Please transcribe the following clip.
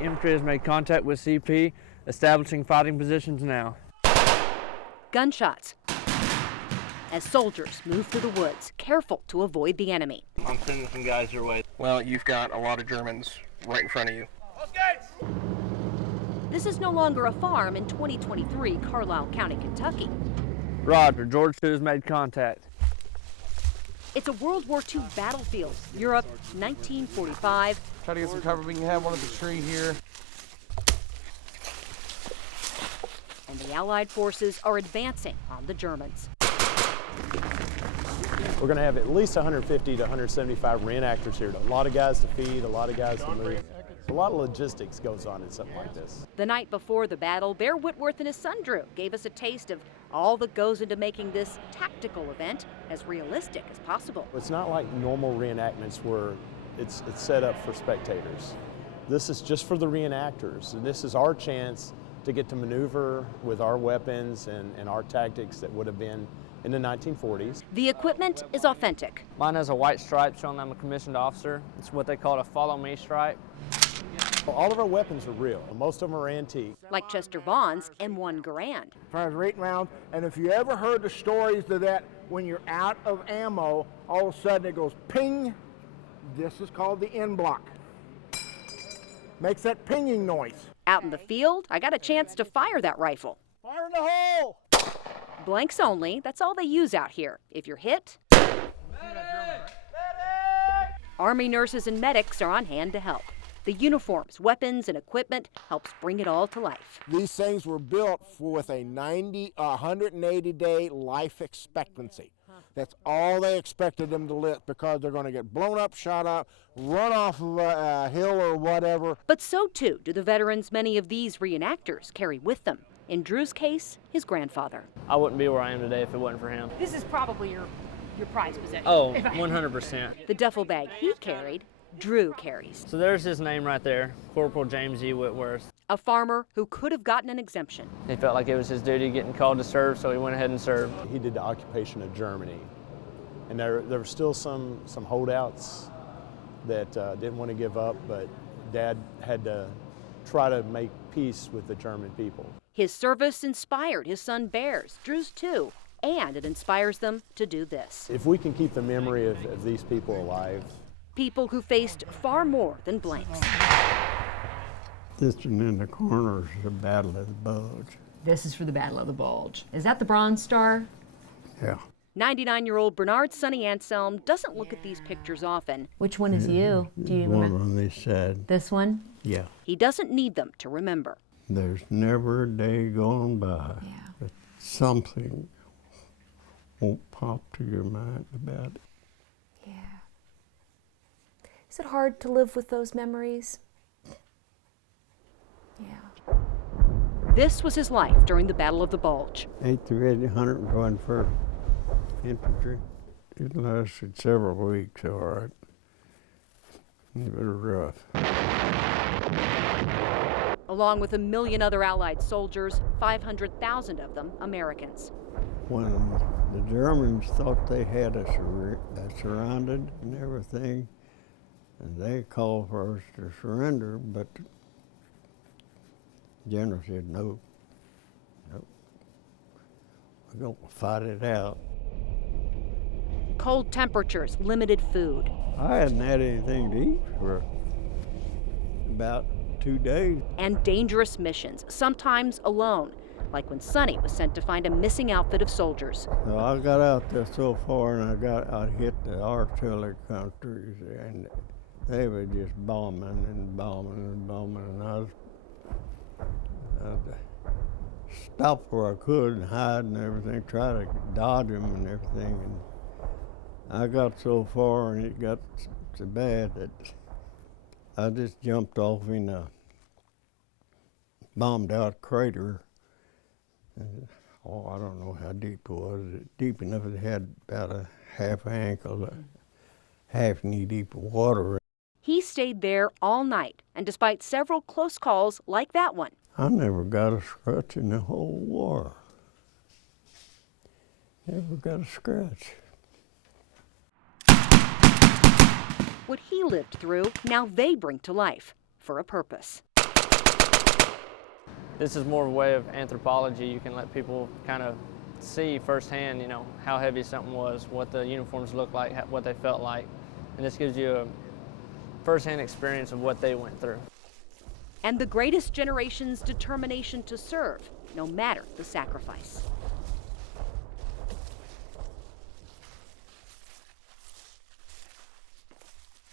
infantry has made contact with CP, establishing fighting positions now. Gunshots as soldiers move through the woods, careful to avoid the enemy. I'm sending some guys your way. Well, you've got a lot of Germans right in front of you. This is no longer a farm in 2023 Carlisle County, Kentucky. Roger, George 2 has made contact. It's a World War II battlefield, Europe, 1945. Try to get some cover. We can have one at the tree here. And the Allied forces are advancing on the Germans. We're going to have at least 150 to 175 reenactors here. A lot of guys to feed, a lot of guys to move. A lot of logistics goes on in something like this. The night before the battle, Bear Whitworth and his son Drew gave us a taste of all that goes into making this tactical event as realistic as possible. It's not like normal reenactments where it's set up for spectators. This is just for the reenactors, and this is our chance to get to maneuver with our weapons and our tactics that would have been in the 1940s. The equipment is authentic. Mine has a white stripe showing I'm a commissioned officer. It's what they call a follow me stripe. All of our weapons are real. Most of them are antique. Like Chester Vaughn's M1 Garand. I was rating around, and if you ever heard the stories of that, when you're out of ammo, all of a sudden it goes ping. This is called the end block. Makes that pinging noise. Out in the field, I got a chance to fire that rifle. Fire in the hole! Blanks only, that's all they use out here. If you're hit, Army nurses and medics are on hand to help. The uniforms, weapons, and equipment helps bring it all to life. These things were built with a 180-day life expectancy. That's all they expected them to live, because they're going to get blown up, shot up, run off of a hill or whatever. But so too do the veterans many of these reenactors carry with them. In Drew's case, his grandfather. I wouldn't be where I am today if it wasn't for him. This is probably your prized possession. Oh, 100%. The duffel bag he carried, Drew carries. So there's his name right there, Corporal James E. Whitworth. A farmer who could have gotten an exemption. He felt like it was his duty getting called to serve, so he went ahead and served. He did the occupation of Germany, and there were still some holdouts that didn't want to give up, but Dad had to try to make peace with the German people. His service inspired his son Bear's, Drew's too, and it inspires them to do this. If we can keep the memory of these people alive. People who faced far more than blanks. This one in the corner is the Battle of the Bulge. This is for the Battle of the Bulge. Is that the Bronze Star? Yeah. 99-year-old Bernard Sonny Anselm doesn't look at these pictures often. Which one is you? Do you One remember? on this side. This one? Yeah. He doesn't need them to remember. There's never a day gone by that something won't pop to your mind about it. Yeah. Is it hard to live with those memories? Yeah. This was his life during the Battle of the Bulge. 8th Division, 101st Infantry. It lasted several weeks, all right. It was rough. Along with 1 million other Allied soldiers, 500,000 of them Americans. When the Germans thought they had us surrounded and everything, and they called for us to surrender, but the general said, no, we're going to fight it out. Cold temperatures, limited food. I hadn't had anything to eat for about 2 days. And dangerous missions, sometimes alone, like when Sonny was sent to find a missing outfit of soldiers. So I got out there so far, and I hit the artillery countries, and they were just bombing and bombing and bombing, and I stopped where I could and hide and everything, try to dodge them and everything. And I got so far, and it got so bad that I just jumped off in a bombed out crater. And, I don't know how deep it was. Deep enough it had about a half ankle, half knee deep of water. He stayed there all night, and despite several close calls like that one, I never got a scratch in the whole war. Never got a scratch. what he lived through, now they bring to life for a purpose. This is more of a way of anthropology. You can let people kind of see firsthand, how heavy something was, what the uniforms looked like, what they felt like. And this gives you a firsthand experience of what they went through. And the greatest generation's determination to serve, no matter the sacrifice.